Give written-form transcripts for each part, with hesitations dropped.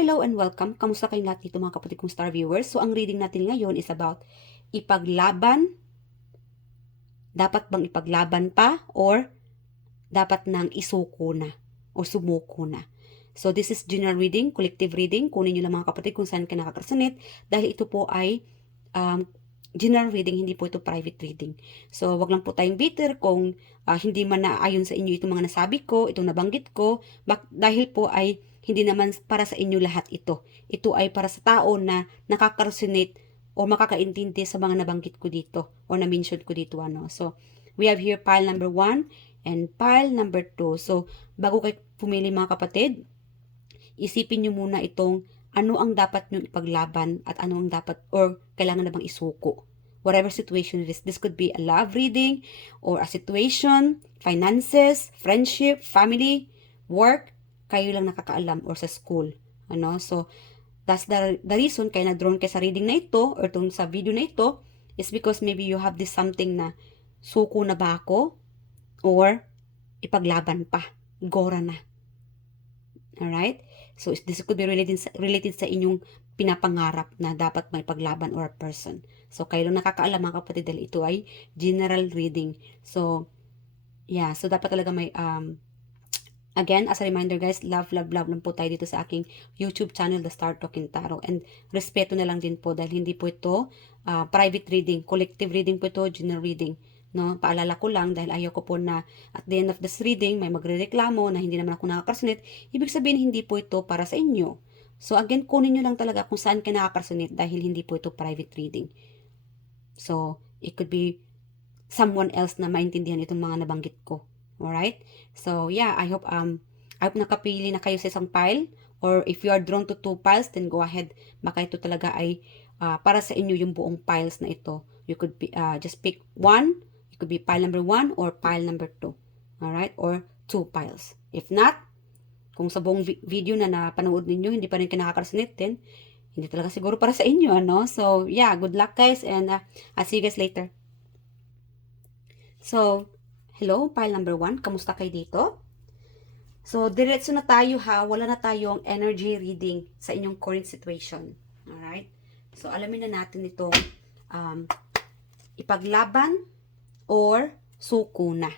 Hello and welcome. Kamusta kayong lahat dito mga kapatid kong star viewers? So, ang reading natin ngayon is about ipaglaban. Dapat bang ipaglaban pa or dapat nang isuko na o sumuko na? So, this is general reading, collective reading. Kunin nyo lang mga kapatid kung saan ka nakakaresonate dahil ito po ay general reading, hindi po ito private reading. So, wag lang po tayong bitter kung hindi man naayon sa inyo itong mga nasabi ko, itong nabanggit ko, dahil po ay hindi naman para sa inyo lahat ito. Ito ay para sa tao na nakaka-resonate o makakaintindi sa mga nabanggit ko dito o na-mention ko dito. So, we have here pile number 1 and pile number 2. So, bago kayo pumili mga kapatid, isipin nyo muna itong ano ang dapat nyo ipaglaban at ano ang dapat or kailangan na bang isuko. Whatever situation it is. This could be a love reading or a situation, finances, friendship, family, work, kayo lang nakakaalam or sa school. So, that's the reason kaya na-drawn kayo sa reading na ito or itong sa video na ito is because maybe you have this something na suko na ba ako or ipaglaban pa. Gora na. Alright? So, this could be related sa inyong pinapangarap na dapat may paglaban or a person. So, kayo lang nakakaalam mga kapatid dahil ito ay general reading. So, yeah. So, dapat talaga may again, as a reminder guys, love lang po tayo dito sa aking YouTube channel, The Star Talking Tarot. And respeto na lang din po dahil hindi po ito private reading, collective reading po ito, general reading. No? Paalala ko lang dahil ayaw ko po na at the end of this reading, may magre-reklamo na hindi naman ako nakaka-resonate. Ibig sabihin, hindi po ito para sa inyo. So again, kunin nyo lang talaga kung saan ka nakaka-resonate dahil hindi po ito private reading. So, it could be someone else na maintindihan itong mga nabanggit ko. Alright? So, yeah, I hope nakapili na kayo sa isang pile. Or if you are drawn to 2 piles, then go ahead. Baka ito talaga ay para sa inyo yung buong piles na ito. You could be, just pick one. It could be pile number 1 or pile number 2. Alright? Or 2 piles. If not, kung sa buong video na napanood ninyo, hindi pa rin kayo nakaka-resonate, then hindi talaga siguro para sa inyo, So, yeah, good luck guys and I'll see you guys later. So, hello, pile number 1. Kamusta kayo dito? So, diretso na tayo ha. Wala na tayong energy reading sa inyong current situation. Alright? So, alamin na natin itong ipaglaban or suko na.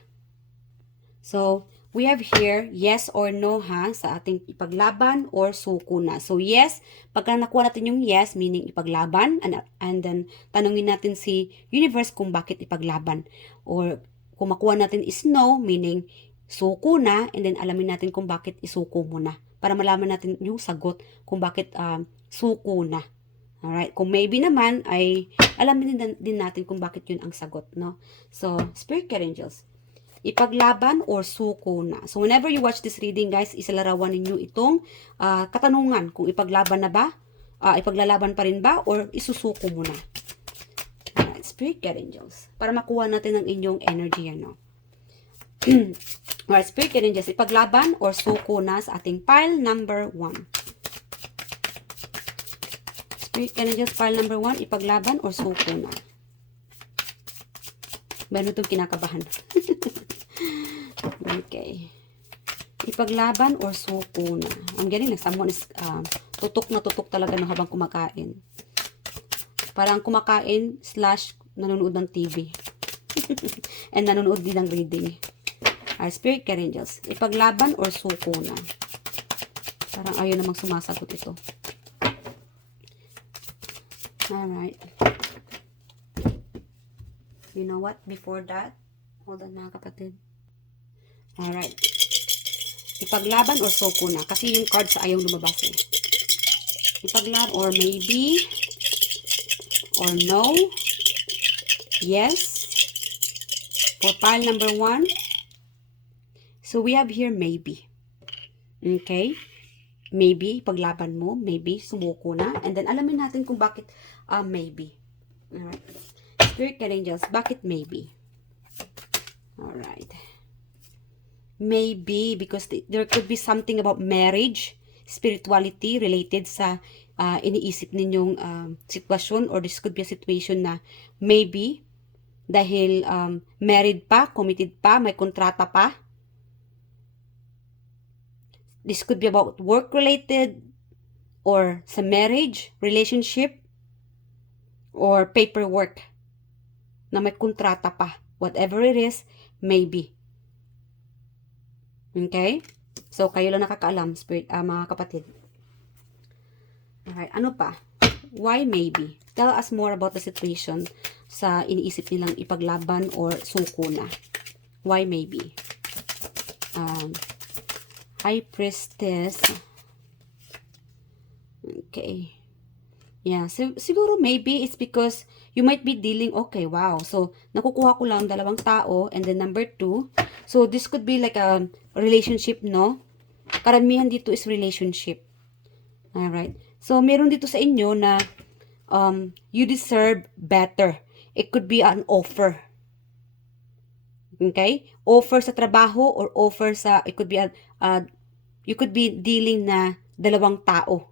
So, we have here yes or no ha sa ating ipaglaban or suko na. So, yes, pagka nakuha natin yung yes, meaning ipaglaban, and then tanungin natin si universe kung bakit ipaglaban. Or kung makuha natin is no, meaning suko na, and then alamin natin kung bakit isuko mo na. Para malaman natin yung sagot kung bakit suko na. Alright? Kung maybe naman, ay alamin din natin kung bakit yun ang sagot, no? So, Spirit Guide Angels, ipaglaban or suko na. So, whenever you watch this reading, guys, isalarawan ninyo itong katanungan kung ipaglaban na ba, ipaglalaban pa rin ba, or isusuko mo na. Alright, Spirit Guide Angels, para makuha natin ang inyong energy, Alright, Spirit Guide Angels, ipaglaban or suko na sa ating pile number 1. Spirit Guide Angels, pile number 1, ipaglaban or suko na. Meron itong kinakabahan. Okay. Ipaglaban or suko na. Ang galing na, someone is tutok na tutok talaga no habang kumakain. Parang kumakain / nanonood ng TV. And nanonood din ng reading. Spirit Guide Angels, ipaglaban or suko na. Parang ayaw namang sumasagot ito. Alright. You know what? Before that, hold on mga kapatid. Alright. Ipaglaban or suko na. Kasi yung cards ayaw lumabas eh. Ipaglaban or maybe or no. Yes. For pile number 1. So, we have here maybe. Okay? Maybe, paglaban mo. Maybe, sumuko na. And then, alamin natin kung bakit maybe. Alright. Spirit Guide Angels, bakit maybe? Alright. Maybe, because there could be something about marriage, spirituality related sa iniisip ninyong sitwasyon, or this could be a situation na maybe, dahil married pa, committed pa, may kontrata pa. This could be about work-related, or sa marriage, relationship, or paperwork na may kontrata pa. Whatever it is, maybe. Okay? So, kayo lang nakakaalam, mga kapatid. Alright, ano pa? Why maybe? Tell us more about the situation sa iniisip nilang ipaglaban or suko na. Why maybe? High Priestess. Okay. Yeah, so, siguro maybe it's because you might be dealing, okay, wow. So, nakukuha ko lang 2 tao, and then number 2. So, this could be like a relationship, no? Karamihan dito is relationship. Alright. So, meron dito sa inyo na you deserve better. It could be an offer. Okay? Offer sa trabaho or offer sa, it could be you could be dealing na 2 tao.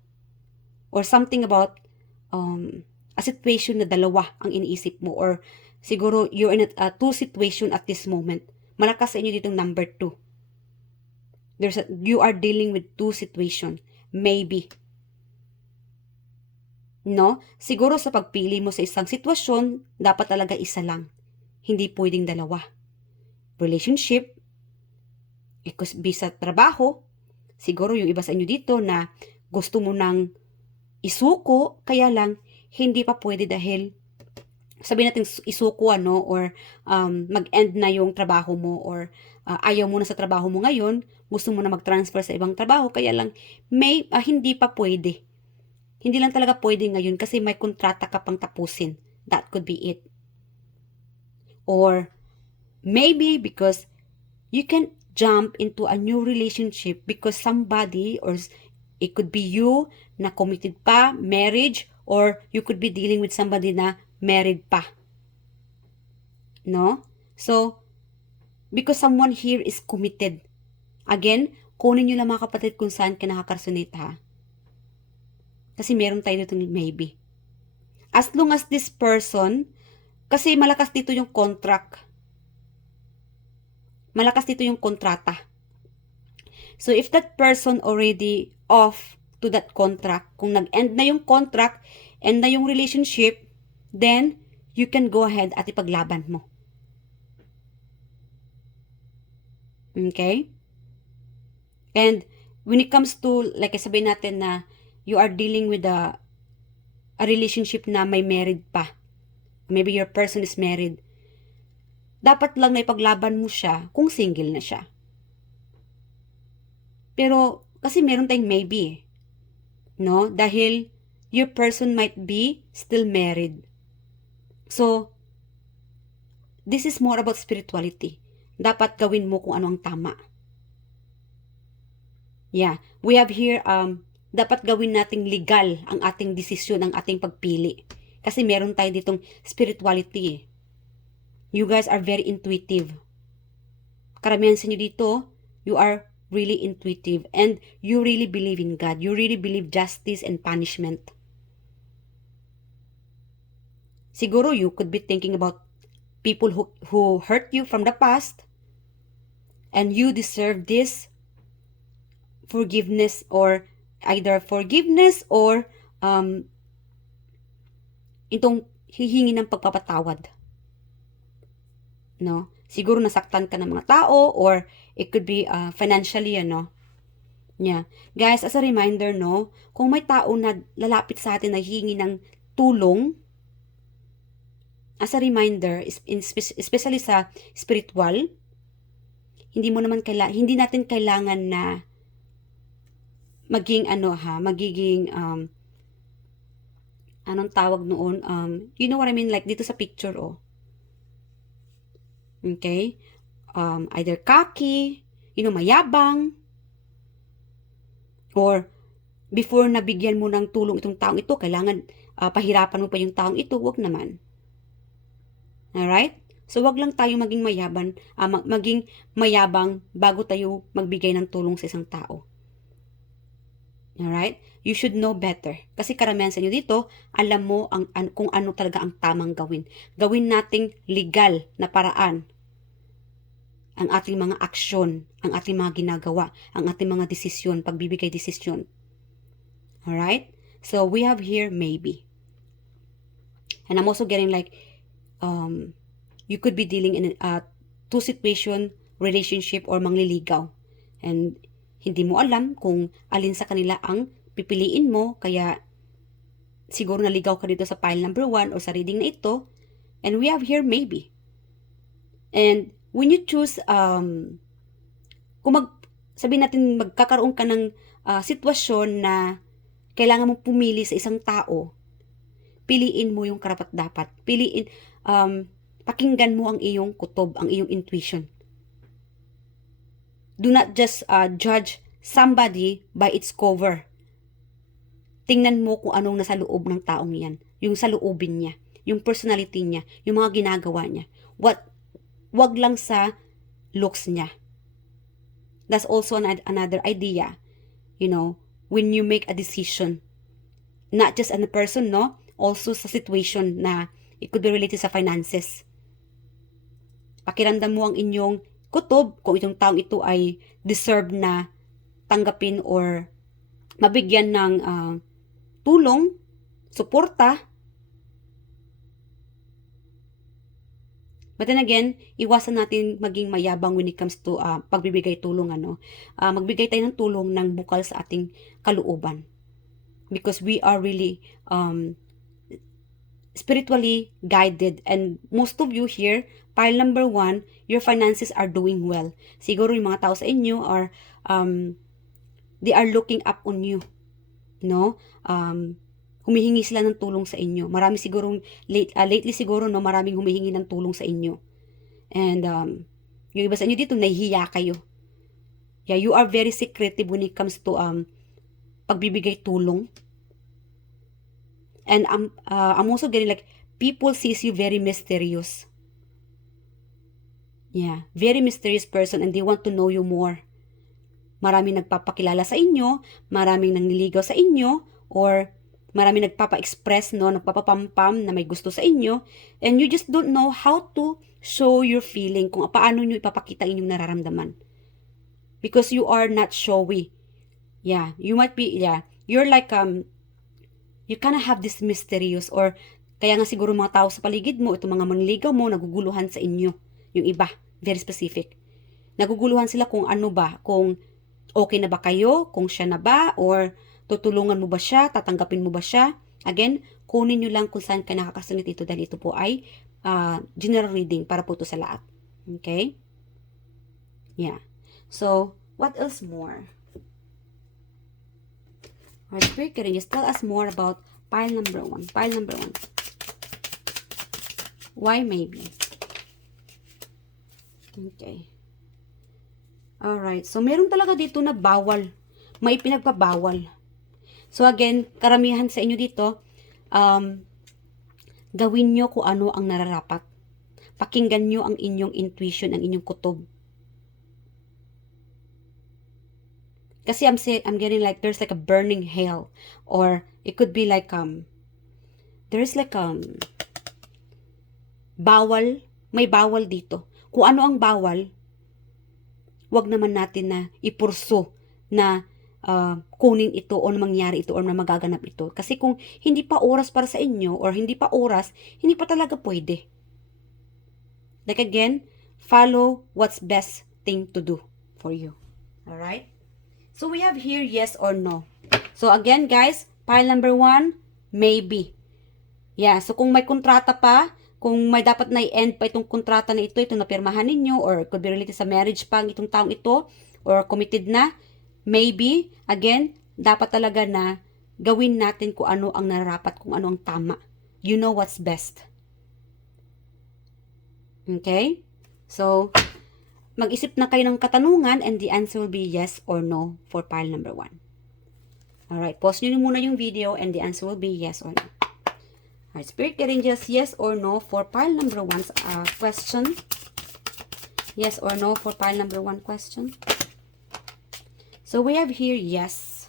Or something about a situation na 2 ang iniisip mo, or siguro you're in a 2 situation at this moment. Malakas sa inyo ditong number 2. You are dealing with 2 situation. Maybe. No? Siguro sa pagpili mo sa isang sitwasyon, dapat talaga isa lang. Hindi pwedeng 2. Relationship, it could be sa trabaho. Siguro yung iba sa inyo dito na gusto mo nang isuko, kaya lang hindi pa pwede dahil sabihin natin isuko or mag-end na yung trabaho mo, or ayaw mo na sa trabaho mo ngayon, gusto mo na mag-transfer sa ibang trabaho, kaya lang hindi pa pwede. Hindi lang talaga pwede ngayon kasi may kontrata ka pang tapusin. That could be it. Or maybe because you can jump into a new relationship because somebody, or it could be you na committed pa, marriage, or you could be dealing with somebody na married pa. No? So, because someone here is committed. Again, kunin nyo lang mga kapatid kung saan ka nakakarsonate, ha? Kasi meron tayo dito maybe. As long as this person, kasi malakas dito yung contract. Malakas dito yung kontrata. So, if that person already off to that contract, kung nag-end na yung contract, end na yung relationship, then, you can go ahead at ipaglaban mo. Okay? And, when it comes to, like sabihin natin na, you are dealing with a relationship na may married pa. Maybe your person is married. Dapat lang na ipaglaban mo siya kung single na siya. Pero, kasi meron tayong maybe, no? Dahil, your person might be still married. So, this is more about spirituality. Dapat gawin mo kung ano ang tama. Yeah, we have here, dapat gawin nating legal ang ating desisyon, ang ating pagpili. Kasi meron tayo ditong spirituality, eh. You guys are very intuitive. Karamihan sa inyo dito, you are really intuitive and you really believe in God. You really believe justice and punishment. Siguro you could be thinking about people who hurt you from the past, and you deserve this forgiveness, or either forgiveness or itong hihingi ng pagpapatawad. No? Siguro nasaktan ka ng mga tao, or it could be financially, Yeah. Guys, as a reminder, no, kung may tao na lalapit sa atin na hihingi ng tulong, as a reminder, especially sa spiritual, hindi natin kailangan na maging magiging anong tawag noon, you know what I mean, like dito sa picture, okay, either cocky, mayabang, or before nabigyan mo ng tulong itong taong ito, kailangan pahirapan mo pa yung taong ito. Wag naman. Alright? So, wag lang tayo maging mayabang bago tayo magbigay ng tulong sa isang tao. Alright? You should know better. Kasi karamihan sa inyo dito, alam mo kung ano talaga ang tamang gawin. Gawin nating legal na paraan ang ating mga aksyon, ang ating mga ginagawa, ang ating mga desisyon, pagbibigay desisyon. Alright? So, we have here maybe. And I'm also getting like, you could be dealing in a two-situation relationship or mangliligaw. And hindi mo alam kung alin sa kanila ang pipiliin mo, kaya siguro naligaw ka dito sa pile number 1 or sa reading na ito. And we have here maybe. And when you choose, kung sabihin natin magkakaroon ka ng sitwasyon na kailangan mong pumili sa isang tao, piliin mo yung karapat-dapat. Pakinggan mo ang iyong kutob, ang iyong intuition. Do not just judge somebody by its cover. Tingnan mo kung anong nasa loob ng taong yan. Yung sa loobin niya, yung personality niya, yung mga ginagawa niya. Wag lang sa looks niya. That's also another idea. You know, when you make a decision, not just on a person, no? Also sa situation na it could be related sa finances. Pakiramdam mo ang inyong kutob kung itong taong ito ay deserve na tanggapin or mabigyan ng tulong, suporta. But then again, iwasan natin maging mayabang when it comes to pagbibigay tulong. Magbigay tayo ng tulong ng bukal sa ating kalooban. Because we are really spiritually guided. And most of you here, pile number 1, your finances are doing well. Siguro yung mga tao sa inyo are, they are looking up on you. No? Humihingi sila ng tulong sa inyo. Marami sigurong, lately siguro, no, maraming humihingi ng tulong sa inyo. And, yung iba sa inyo dito, nahihiya kayo. Yeah, you are very secretive when it comes to, pagbibigay tulong. And, I'm also getting like, people sees you very mysterious. Yeah, very mysterious person and they want to know you more. Maraming nagpapakilala sa inyo, maraming nangliligaw sa inyo, or maraming nagpapa-express, no, nagpapapampam na may gusto sa inyo, and you just don't know how to show your feeling, kung paano nyo ipapakita inyong nararamdaman. Because you are not showy. Yeah, you might be, yeah, you're like, you kind of have this mysterious, or kaya nga siguro mga tao sa paligid mo, itong mga manliligaw mo, naguguluhan sa inyo. Yung iba, very specific. Naguguluhan sila kung ano ba, kung okay na ba kayo, kung siya na ba, or tutulungan mo ba siya, tatanggapin mo ba siya. Again, kunin nyo lang kung saan ka nakakasunod ito dahil ito po ay general reading para po ito sa lahat. Okay? Yeah. So, what else more? Alright, Spirit, can you just tell us more about pile number 1? Pile number 1. Why maybe? Okay. Alright. So, meron talaga dito na bawal. May pinagpabawal. So, again, karamihan sa inyo dito, gawin nyo kung ano ang nararapat. Pakinggan nyo ang inyong intuition, ang inyong kutob. Kasi I'm getting like, there's like a burning hell. Or, it could be like, there's like, bawal. May bawal dito. Kung ano ang bawal, wag naman natin na ipurso na kunin ito o na mangyari ito o na magaganap ito. Kasi kung hindi pa oras para sa inyo or hindi pa oras, hindi pa talaga pwede. Like again, follow what's best thing to do for you. Alright? So we have here yes or no. So again guys, pile number 1, maybe. Yeah, so kung may kontrata pa, kung may dapat na i-end pa itong kontrata na ito napirmahan ninyo, or it could be related sa marriage pa itong taong ito, or committed na, maybe, again, dapat talaga na gawin natin kung ano ang nararapat, kung ano ang tama. You know what's best. Okay? So, mag-isip na kayo ng katanungan and the answer will be yes or no for pile number 1. Alright, pause nyo muna yung video and the answer will be yes or no. Alright, Spirit getting just yes or no for pile number 1's question. Yes or no for pile number 1 question. So we have here yes.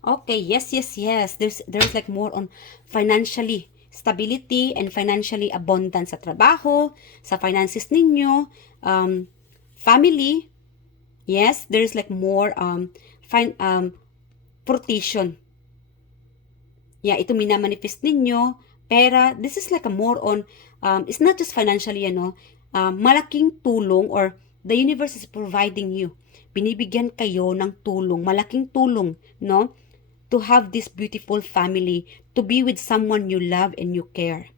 Okay, yes, yes, yes. There's like more on financially stability and financially abundance sa trabaho, sa finances ninyo, family. Yes, there's like more protection. Yeah, ito minamanifest ninyo. Pera, this is like a more on, it's not just financially, malaking tulong or the universe is providing you. Binibigyan kayo ng tulong, malaking tulong, no? To have this beautiful family, to be with someone you love and you care.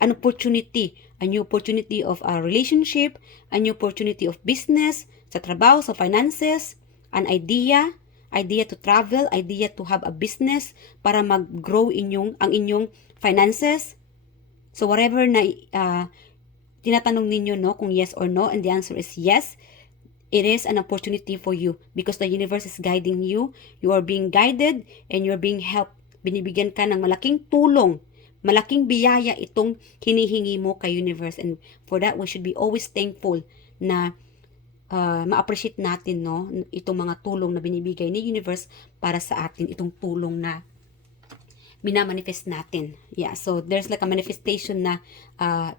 An opportunity, a new opportunity of a relationship, a new opportunity of business, sa trabaho, sa finances, an idea to travel, idea to have a business para mag-grow ang inyong finances. So whatever na tinatanong ninyo, no, kung yes or no, and the answer is yes, it is an opportunity for you because the universe is guiding you. You are being guided and you're being helped. Binibigyan ka ng malaking tulong, malaking biyaya itong hinihingi mo kay universe. And for that, we should be always thankful na ma-appreciate natin, no, itong mga tulong na binibigay ni universe para sa atin, itong tulong na minamanifest natin. Yeah, so there's like a manifestation na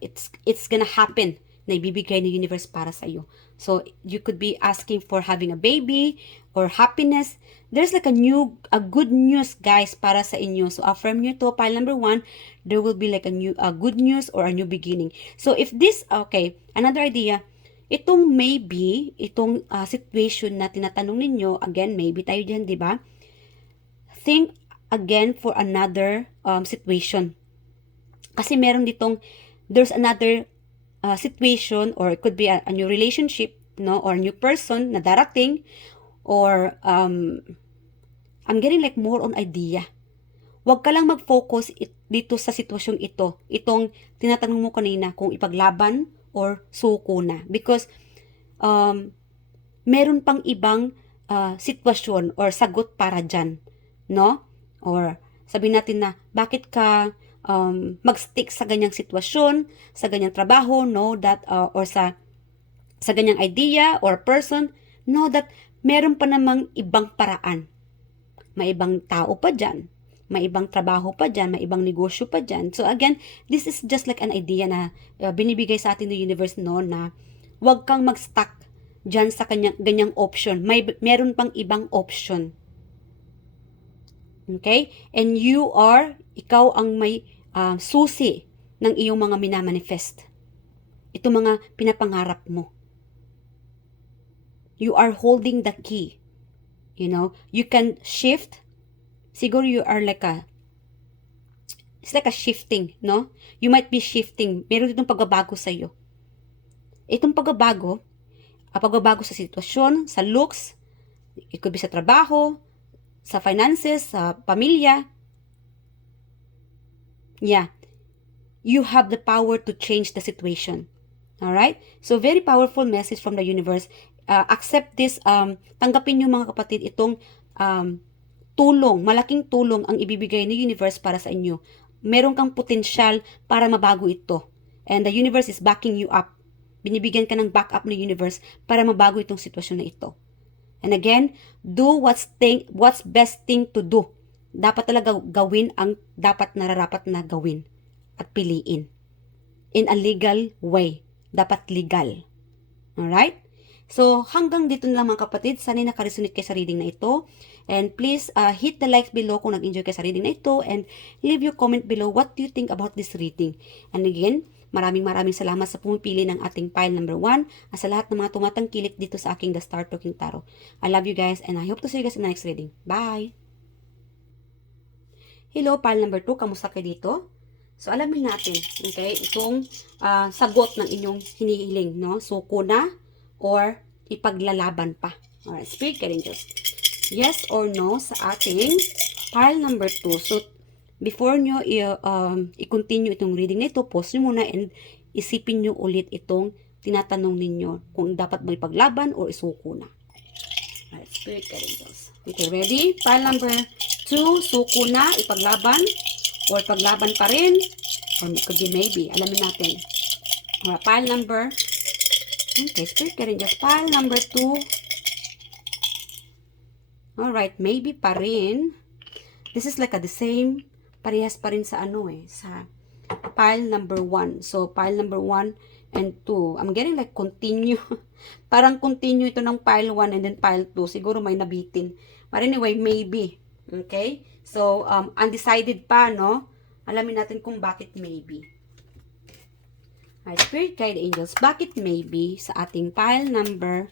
it's gonna happen na ibibigay ni universe para sa iyo. So you could be asking for having a baby or happiness. There's like a good news, guys, para sa inyo. So affirm nyo to, pile number 1, there will be like a good news or a new beginning. So if this, okay, another idea, itong maybe, itong situation na tinatanong ninyo, again, maybe tayo dyan, di ba? Think again for another situation. Kasi meron there's another situation, or it could be a new relationship, no, or new person na darating, or I'm getting like more on idea. Huwag ka lang mag-focus dito sa sitwasyong ito. Itong tinatanong mo kanina kung ipaglaban or suko na. Because meron pang ibang sitwasyon or sagot para dyan, no? Or sabihin natin na bakit ka mag-stick sa ganyang sitwasyon, sa ganyang trabaho, no, that or sa ganyang idea or person, know that meron pa namang ibang paraan. May ibang tao pa dyan, may ibang trabaho pa dyan, may ibang negosyo pa dyan. So again, this is just like an idea na binibigay sa atin ng universe, no, na wag kang mag-stuck dyan sa ganyang option. Meron pang ibang option. Okay? And ikaw ang may susi ng iyong mga minamanifest. Ito mga pinapangarap mo. You are holding the key. You know, you can shift. Siguro you are it's like a shifting, no? You might be shifting. Meron itong pagbabago sa iyo. Itong pagbabago sa sitwasyon, sa looks, it could be sa trabaho, sa finances, sa pamilya. Yeah. You have the power to change the situation. Alright? So, very powerful message from the universe. Accept this. Tanggapin nyo, mga kapatid, itong tulong, malaking tulong ang ibibigay ni universe para sa inyo. Meron kang potensyal para mabago ito. And the universe is backing you up. Binibigyan ka ng backup ng universe para mabago itong sitwasyon na ito. And again, do what's best thing to do. Dapat talaga gawin ang dapat nararapat na gawin at piliin. In a legal way. Dapat legal. Alright? So, hanggang dito na lang, mga kapatid. Sana'y nakaresonate kayo sa reading na ito. And please, hit the like below kung nag-enjoy kayo sa reading na ito. And leave your comment below what do you think about this reading. And again, maraming salamat sa pumipili ng ating pile number 1 at sa lahat ng mga tumatangkilik dito sa aking The Star Talking Tarot. I love you guys and I hope to see you guys in the next reading. Bye! Hello, pile number 2. Kamusta kayo dito? So, alamin natin, okay, itong sagot ng inyong hinihiling, no? Suko na or ipaglalaban pa. Alright, Spirit Guardian Angels. Yes or no sa ating pile number 2. So, before nyo i-continue itong reading na ito, pause nyo muna and isipin nyo ulit itong tinatanong ninyo kung dapat ba ipaglaban o isuko na. Alright, Spirit Guardians. Okay, ready? Pile number 2, suko na, ipaglaban, or paglaban pa rin, or it could be maybe. Alamin natin. Alright, pile number, okay, Spirit Guardians, pile number 2. Alright, maybe pa rin. This is like the same, parehas pa rin sa sa pile number 1. So, pile number 1 and 2. I'm getting like continue. Parang continue ito ng pile 1 and then pile 2. Siguro may nabitin. But anyway, maybe. Okay? So, undecided pa, no? Alamin natin kung bakit maybe. Alright, Spirit Guide Angels, bakit maybe sa ating pile number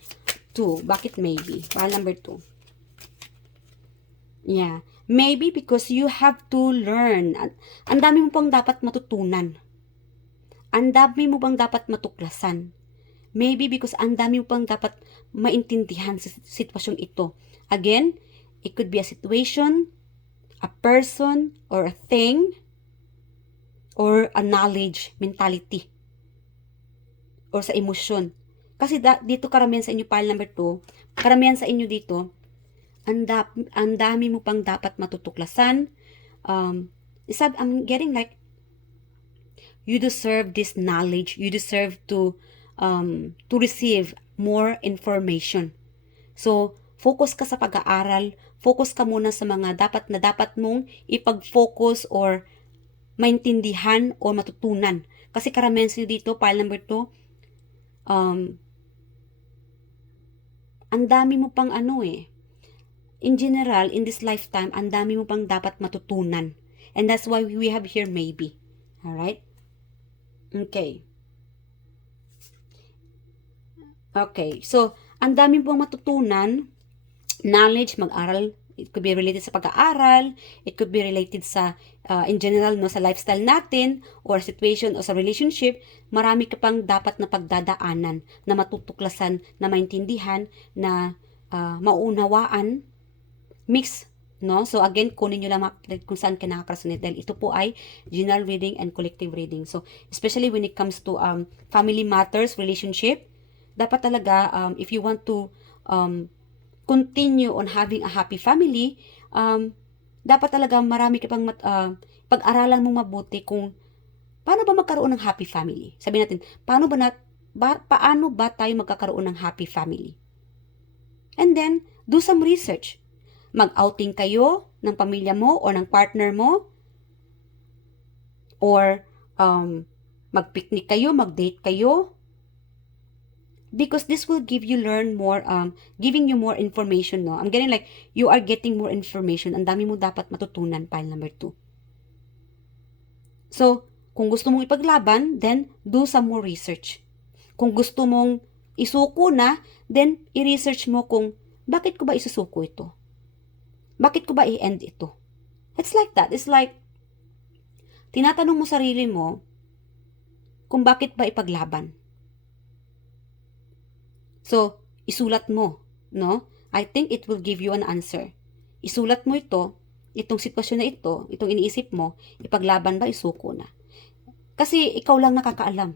2? Bakit maybe? Pile number 2. Yeah. Maybe because you have to learn. Ang dami mo pang dapat matutunan. Ang dami mo pang dapat matuklasan. Maybe because ang dami mo pang dapat maintindihan sa sitwasyong ito. Again, it could be a situation, a person, or a thing, or a knowledge, mentality, or sa emosyon. Kasi dito karamihan sa inyo, pile number 2, karamihan sa inyo dito, ang dami mo pang dapat matutuklasan. I'm getting like, you deserve this knowledge. You deserve to receive more information. So, focus ka sa pag-aaral. Focus ka muna sa mga dapat mong ipag-focus or maintindihan o matutunan. Kasi karamihan sa dito, pile number 2, ang dami mo pang in general, in this lifetime, ang dami mo pang dapat matutunan. And that's why we have here maybe. Alright? Okay. Okay. So, ang dami pang matutunan, knowledge, mag-aral. It could be related sa pag-aaral. It could be related sa, in general, no, sa lifestyle natin, or situation, o sa relationship. Marami ka pang dapat na pagdadaanan, na matutuklasan, na maintindihan, na maunawaan. Mix, no? So, again, kunin nyo lang kung saan ka nakaka-resonate. Dahil ito po ay general reading and collective reading. So, especially when it comes to family matters, relationship, dapat talaga, if you want to continue on having a happy family, dapat talaga marami ka pang pag-aralan mong mabuti kung paano ba magkaroon ng happy family. Sabi natin, paano ba tayo magkakaroon ng happy family? And then, do some research. Mag-outing kayo ng pamilya mo o ng partner mo, or mag-picnic kayo, mag-date kayo, because this will give you giving you more information, no? I'm getting like, you are getting more information. Ang dami mo dapat matutunan, pile number 2. So, kung gusto mong ipaglaban, then do some more research. Kung gusto mong isuko na, then i-research mo kung bakit ko ba isusuko ito? Bakit ko ba i-end ito? It's like that. It's like, tinatanong mo sarili mo kung bakit ba ipaglaban. So, isulat mo, no? I think it will give you an answer. Isulat mo itong sitwasyon na ito, itong iniisip mo, ipaglaban ba, isuko na. Kasi ikaw lang nakakaalam.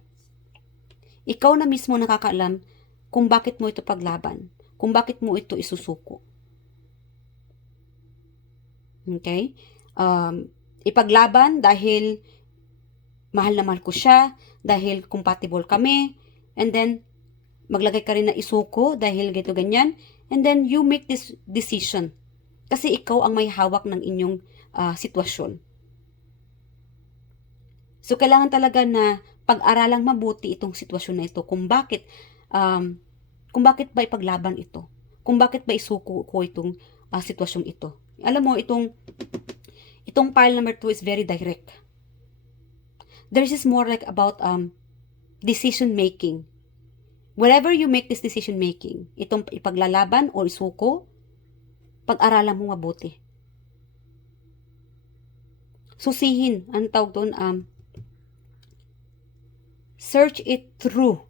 Ikaw na mismo nakakaalam kung bakit mo ito paglaban, kung bakit mo ito isusuko. Okay? Ipaglaban dahil mahal na mahal ko siya, dahil compatible kami, and then maglagay ka rin na isuko dahil ganito ganyan, and then you make this decision. Kasi ikaw ang may hawak ng inyong sitwasyon. So, kailangan talaga na pag-aralang mabuti itong sitwasyon na ito, kung bakit ba ipaglaban ito, kung bakit ba isuko ko itong sitwasyong ito. Alam mo, itong pile number 2 is very direct. This is more like about decision making. Wherever you make this decision making, itong ipaglalaban o isuko, pag-aralan mo mabuti. Susihin, ang tawag doon, search it through,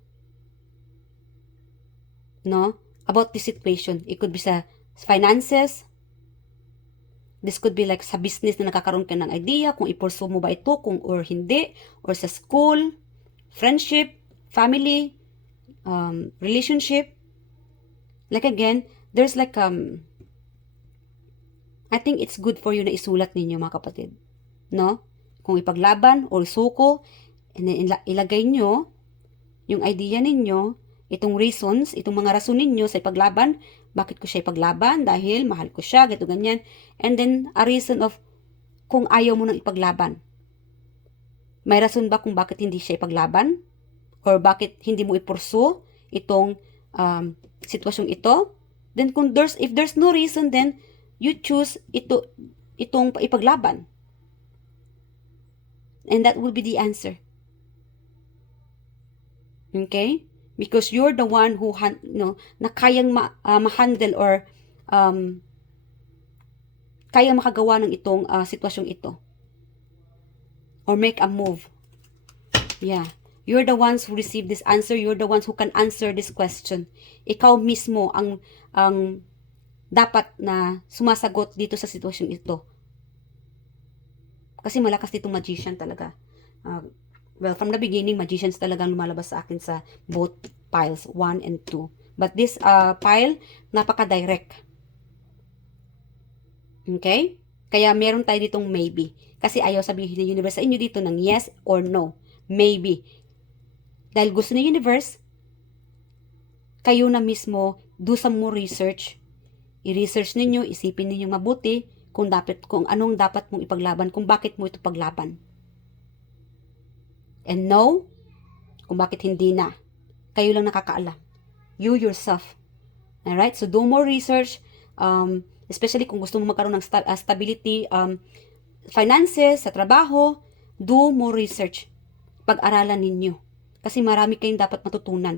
no? About this situation. It could be sa finances. This could be like sa business na nakakaroon ka ng idea kung i-pursue mo ba ito, or hindi, or sa school, friendship, family, relationship. Like again, there's like I think it's good for you na isulat ninyo, mga kapatid, no? Kung ipaglaban or isuko, and then ilagay nyo yung idea ninyo, itong reasons, itong mga rason ninyo sa ipaglaban. Bakit ko siya ipaglaban? Dahil mahal ko siya, ganito ganyan. And then a reason of kung ayaw mo nang ipaglaban. May rason ba kung bakit hindi siya ipaglaban? Or bakit hindi mo ipursu itong sitwasyong ito? Then if there's no reason, then you choose itong ipaglaban. And that will be the answer. Okay? Because you're the one who na kayang ma-handle or kayang makagawa ng itong sitwasyong ito. Or make a move. Yeah. You're the ones who receive this answer. You're the ones who can answer this question. Ikaw mismo ang dapat na sumasagot dito sa sitwasyong ito. Kasi malakas ditong magician talaga. Well, from the beginning, magicians talagang lumalabas sa akin sa both piles, 1 and 2. But this pile, napaka-direct. Okay? Kaya meron tayo ditong maybe. Kasi ayaw sabihin ng universe sa inyo dito ng yes or no. Maybe. Dahil gusto ng universe, kayo na mismo, do some more research. I-research ninyo, isipin ninyo mabuti kung anong dapat mong ipaglaban, kung bakit mo ito paglaban. And no, kung bakit hindi na. Kayo lang nakakaalam. You yourself. Alright? So do more research, especially kung gusto mo magkaroon ng stability, finances, sa trabaho, do more research. Pag-aralan ninyo. Kasi marami kayong dapat matutunan.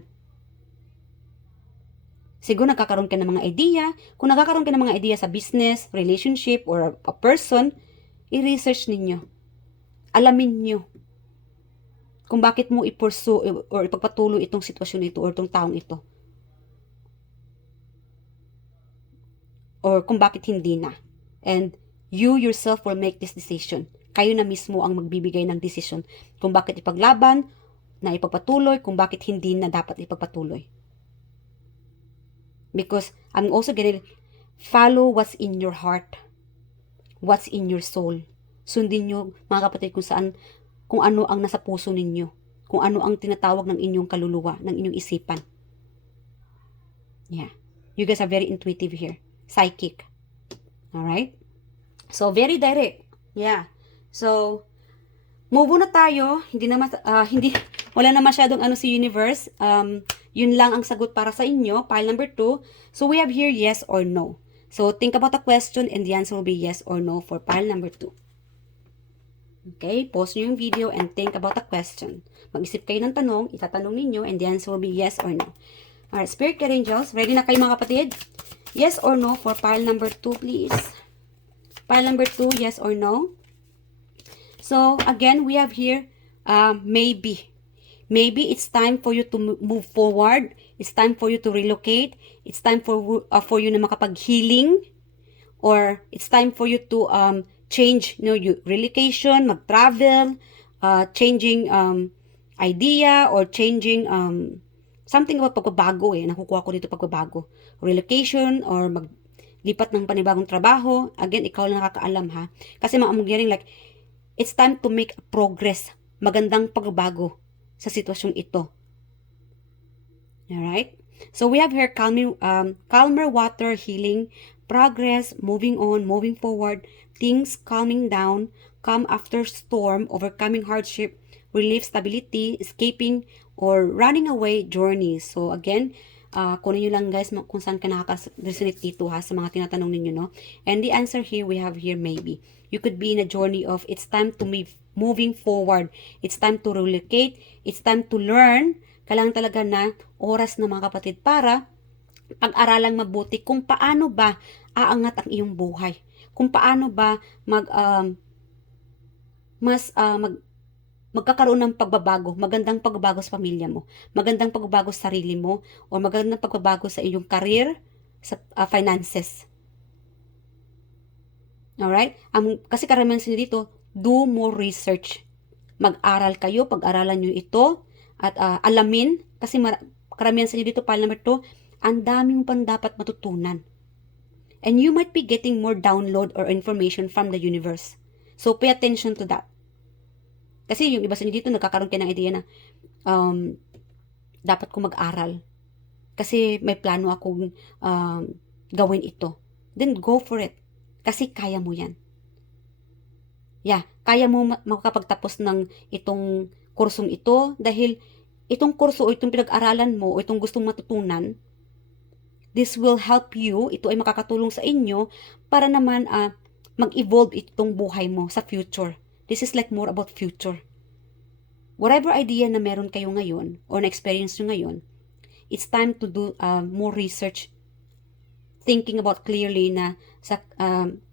Siguro nagkakaroon ka ng mga idea. Kung nagkakaroon ka ng mga idea sa business, relationship, or a person, i-research ninyo. Alamin nyo kung bakit mo i-pursue or ipagpatuloy itong sitwasyon ito or itong taong ito. Or kung bakit hindi na. And you yourself will make this decision. Kayo na mismo ang magbibigay ng decision kung bakit ipaglaban, na ipagpatuloy, kung bakit hindi na dapat ipagpatuloy. Because I'm also gonna follow what's in your heart. What's in your soul. Sundin nyo, mga kapatid, kung ano ang nasa puso ninyo. Kung ano ang tinatawag ng inyong kaluluwa, ng inyong isipan. Yeah. You guys are very intuitive here. Psychic. Alright? So, very direct. Yeah. So, move na tayo. Wala na masyadong si universe. Yun lang ang sagot para sa inyo. Pile number 2. So, we have here yes or no. So, think about the question and the answer will be yes or no for pile number 2. Okay? Pause nyo yung video and think about the question. Mag-isip kayo ng tanong, itatanong ninyo, and the answer will be yes or no. Alright, Spirit Guide Angels, ready na kayo mga kapatid? Yes or no for pile number 2, please. Pile number 2, yes or no? So, again, we have here, maybe. Maybe it's time for you to move forward. It's time for you to relocate. It's time for you na makapag-healing. Or it's time for you to change relocation, mag-travel, changing idea, or changing something about pagbabago nakukuha ko dito pagbabago. Relocation, or maglipat ng panibagong trabaho. Again, ikaw lang nakakaalam ha. Kasi I'm getting like, it's time to make progress. Magandang pagbabago sa sitwasyong ito. Alright? So, we have here calmer water, healing, progress, moving on, moving forward, things calming down, calm after storm, overcoming hardship, relief, stability, escaping, or running away journey. So, again, kunin nyo lang guys kung saan ka nakaka-resonate dito ha sa mga tinatanong ninyo, no? And the answer here, we have here maybe. You could be in a journey of it's time to moving forward. It's time to relocate. It's time to learn. Kailangan talaga na oras na mga kapatid para pag-aralang mabuti kung paano ba aangat ang iyong buhay. Kung paano ba magkakaroon ng pagbabago, magandang pagbabago sa pamilya mo, magandang pagbabago sa sarili mo, o magandang pagbabago sa iyong career, sa finances. Alright? Kasi karamihan sa inyo dito, do more research. Mag-aral kayo, pag-aralan nyo ito, at alamin, kasi karamihan sa inyo dito, pile number 2, ang daming pang dapat matutunan. And you might be getting more download or information from the universe. So, pay attention to that. Kasi yung iba sa inyo dito, nagkakaroon kayo ng idea na dapat ko mag-aral. Kasi may plano akong gawin ito. Then, go for it. Kasi kaya mo yan. Yeah, kaya mo makapagtapos ng itong kursong ito dahil itong kurso o itong pinag-aralan mo o itong gustong matutunan, this will help you, ito ay makakatulong sa inyo para naman mag-evolve itong buhay mo sa future. This is like more about future. Whatever idea na meron kayo ngayon or na-experience nyo ngayon, it's time to do more research, thinking about clearly na sa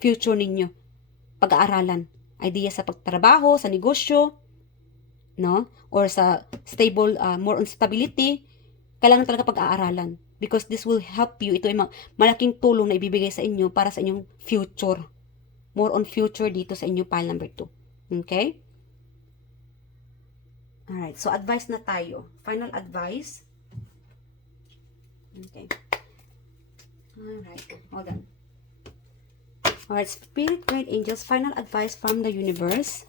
future ninyo, pag-aaralan, idea sa pagtrabaho, sa negosyo, no? Or sa stable, more on stability, kailangan talaga pag-aaralan. Because this will help you. Ito ay malaking tulong na ibibigay sa inyo para sa inyong future. More on future dito sa inyong pile number 2. Okay? Alright, so advice na tayo. Final advice. Okay. Alright, hold on. Alright, Spirit Guide Angels, final advice from the universe.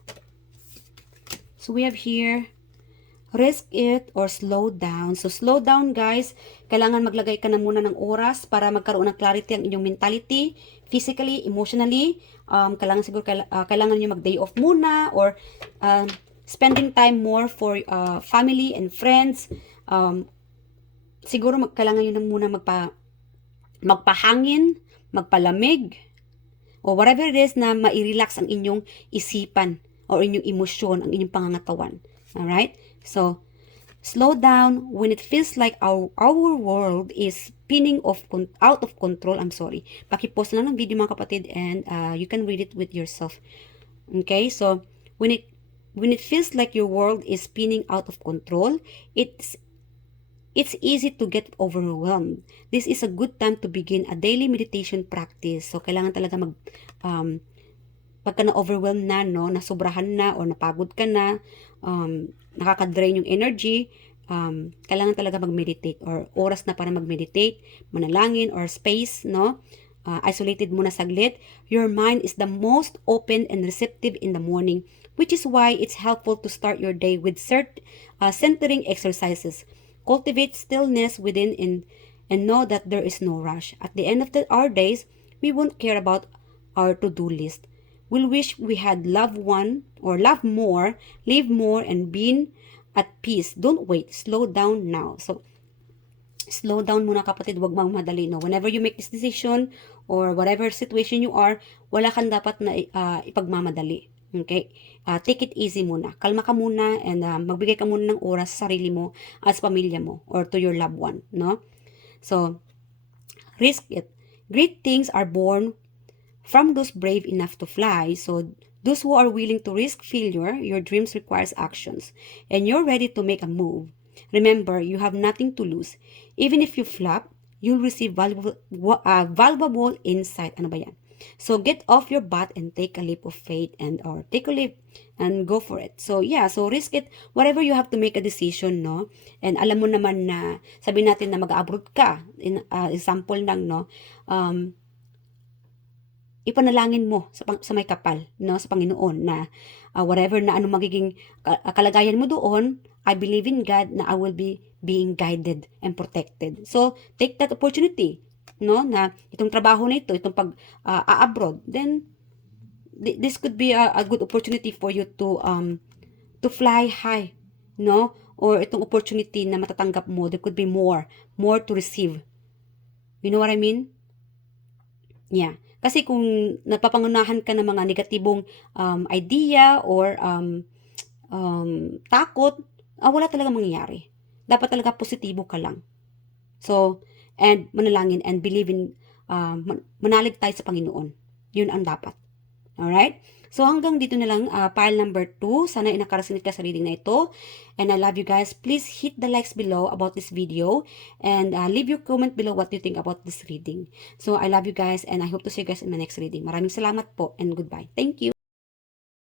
So we have here, risk it or slow down. So slow down guys, kailangan maglagay ka na muna ng oras para magkaroon ng clarity ang inyong mentality, physically, emotionally. Kailangan siguro kailangan niyo mag-day off muna or spending time more for family and friends. Siguro kailangan niyo na muna magpahangin, magpalamig, or whatever it is na mai-relax ang inyong isipan or inyong emosyon, ang inyong pangangatawan. Alright? So, slow down when it feels like our world is spinning out of control. I'm sorry. Paki-pause na ng video mga kapatid and you can read it with yourself. Okay? So, when it feels like your world is spinning out of control, it's easy to get overwhelmed. This is a good time to begin a daily meditation practice. So, kailangan talaga pagka na-overwhelm na, no, nasobrahan na, or napagod ka na, nakaka-drain yung energy, kailangan talaga mag-meditate, or oras na para mag-meditate, manalangin, or space, no, isolated muna saglit. Your mind is the most open and receptive in the morning, which is why it's helpful to start your day with centering exercises. Cultivate stillness within and know that there is no rush. At the end of our days, we won't care about our to-do list. We'll wish we had loved more, live more, and been at peace. Don't wait. Slow down now. So, slow down muna kapatid. Huwag magmadali. No? Whenever you make this decision or whatever situation you are, wala kang dapat na ipagmamadali. Okay? Take it easy muna. Kalma ka muna and magbigay ka muna ng oras sa sarili mo as pamilya mo or to your loved one. No? So, risk it. Great things are born from those brave enough to fly. So, those who are willing to risk failure, your dreams requires actions. And you're ready to make a move. Remember, you have nothing to lose. Even if you flop, you'll receive valuable insight. Ano ba yan? So, get off your butt and take a leap of faith or take a leap and go for it. So, yeah. So, risk it. Whatever you have to make a decision, no? And alam mo naman na, sabi natin na mag-abroad ka. Example lang, no? Ipanalangin mo sa may kapal, no, sa Panginoon na whatever na anong magiging kalagayan mo doon, I believe in God na I will be being guided and protected. So, take that opportunity, no, na itong trabaho na ito, itong pag-abroad, then this could be a good opportunity for you to fly high, no, or itong opportunity na matatanggap mo, there could be more to receive. You know what I mean? Yeah. Kasi kung napapangunahan ka ng mga negatibong idea or takot, wala talaga mangyayari. Dapat talaga positibo ka lang. So, and manalangin and believe in, manalig tayo sa Panginoon. Yun ang dapat. Alright? So, hanggang dito na lang, pile number 2. Sana nakarasinit ka sa reading na ito. And I love you guys. Please hit the likes below about this video. And leave your comment below what you think about this reading. So, I love you guys. And I hope to see you guys in my next reading. Maraming salamat po and goodbye. Thank you.